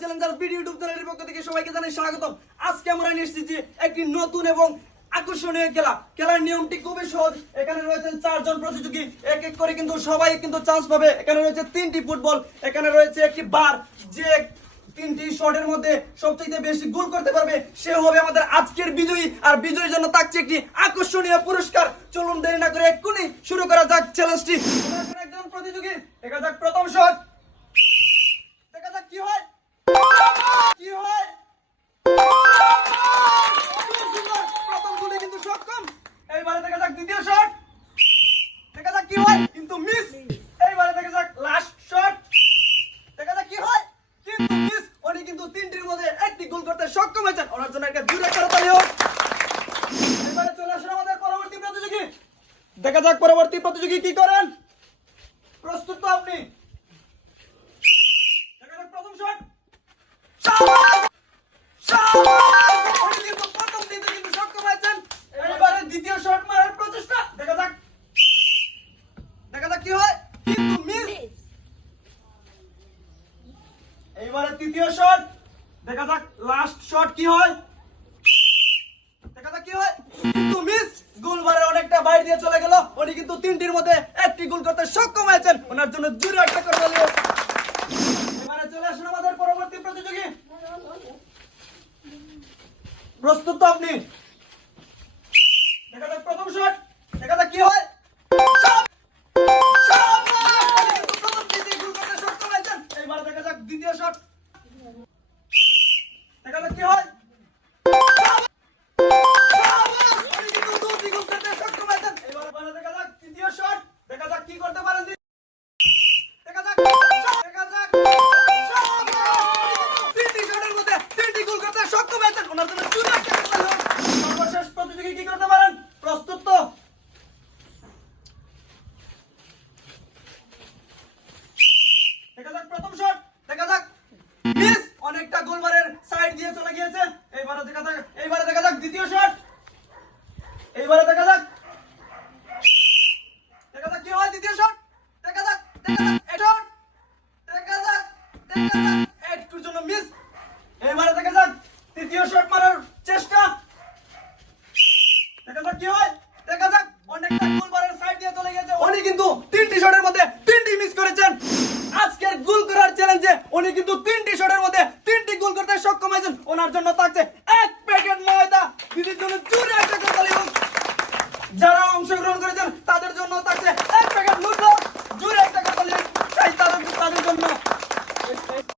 Challengers video YouTube চ্যানেলের পক্ষ থেকে সবাইকে জানাই স্বাগতম। আজকে আমরা নিয়ে এসেছি একটি নতুন এবং আকর্ষণীয় খেলা। খেলার নিয়মটি খুবই সহজ। এখানে রয়েছেন 4 জন প্রতিযোগী, এক এক করে কিন্তু সবাই কিন্তু চান্স পাবে। এখানে রয়েছে 3টি ফুটবল, এখানে রয়েছে একটি বার। যে 3টি শটের মধ্যে সবচেয়ে বেশি গোল করতে পারবে সে হবে আমাদের আজকের বিজয়ী। আর বিজয়ীর জন্য থাকছে একটি আকর্ষণীয় পুরস্কার। চলুন দেরি না করে এক্ষুনি শুরু করা যাক চ্যালেঞ্জটি। একজন প্রতিযোগী, দেখা যাক প্রথম শট। দেখা যাক কি হয় কি হয়। প্রথম গোলে কিন্তু সক্ষম। এইবারে দেখা যাক দ্বিতীয় শট। দেখা যাক কি হয়, কিন্তু মিস। এইবারে দেখা যাক লাস্ট শট। দেখা যাক কি হয়, কিন্তু মিস। উনি কিন্তু 3টির মধ্যে একটি গোল করতে সক্ষম হয়েছেন। ওনার জন্য একটা জোরে করতালি হোক। এবারে চলে আসুন আমাদের পরবর্তী প্রতিযোগী। দেখা যাক পরবর্তী প্রতিযোগী কি করেন। প্রস্তুত তো আপনি? দেখা যাক প্রথম শট। উনি কিন্তু প্রথম দিতে কিন্তু সক্ষম হয়েছেন। এবারে দ্বিতীয় শট মারার প্রচেষ্টা। দেখা যাক কি হয়, কিন্তু মিস। এইবারে তৃতীয় শট। দেখা যাক লাস্ট শট কি হয়। দেখা যাক কি হয়, কিন্তু মিস। গোলবারের অনেকটা বাইরে দিয়ে চলে গেল। উনি কিন্তু 3টির মধ্যে একটি গোল করতে সক্ষম হয়েছেন। ওনার জন্য জোরে একটা করে তালি হোক। এবারে চলে আসুন আমাদের পরবর্তী প্রতিযোগী। প্রস্তুত তো আপনি? দেখা যাক প্রথম শট। দেখা যাক কি হয়। এইবার দেখা যাক দ্বিতীয় শট। দেখা যাক কি হয়। এইবার দেখা যাক তৃতীয় শট। দেখা যাক কি করতে পারেন। দেখা যাক 3টি শটের মধ্যে 3টি গোল করতে সক্ষম হয়েছেন। ওনার জন্য জোরে একটা তালি হোক। সর্বশেষ প্রতিযোগী কি করতে পারেন? প্রস্তুত তো? দেখা যাক প্রথম শট। দেখা যাক মিস। অনেকটা গোলবারের সাইড দিয়ে চলে গিয়েছে। এইবারে দেখা যাক দ্বিতীয় শট। এইবারে দেখা যাক কি হয় দ্বিতীয় শট। দেখা যাক একটুর জন্য মিস। এইবারে দেখা যাক তৃতীয় শট মারার চেষ্টা। দেখা যাক কি হয়। দেখা যাক অনেকটা গোলবারের সাইড দিয়ে চলে গেছে। উনি কিন্তু 3টি শটের মধ্যে 3টি মিস করেছেন। আজকের গোল করার চ্যালেঞ্জে উনি কিন্তু 3টি শটের মধ্যে 3টি গোল করতে সক্ষম হয়েছেন। ওনার জন্য থাকছে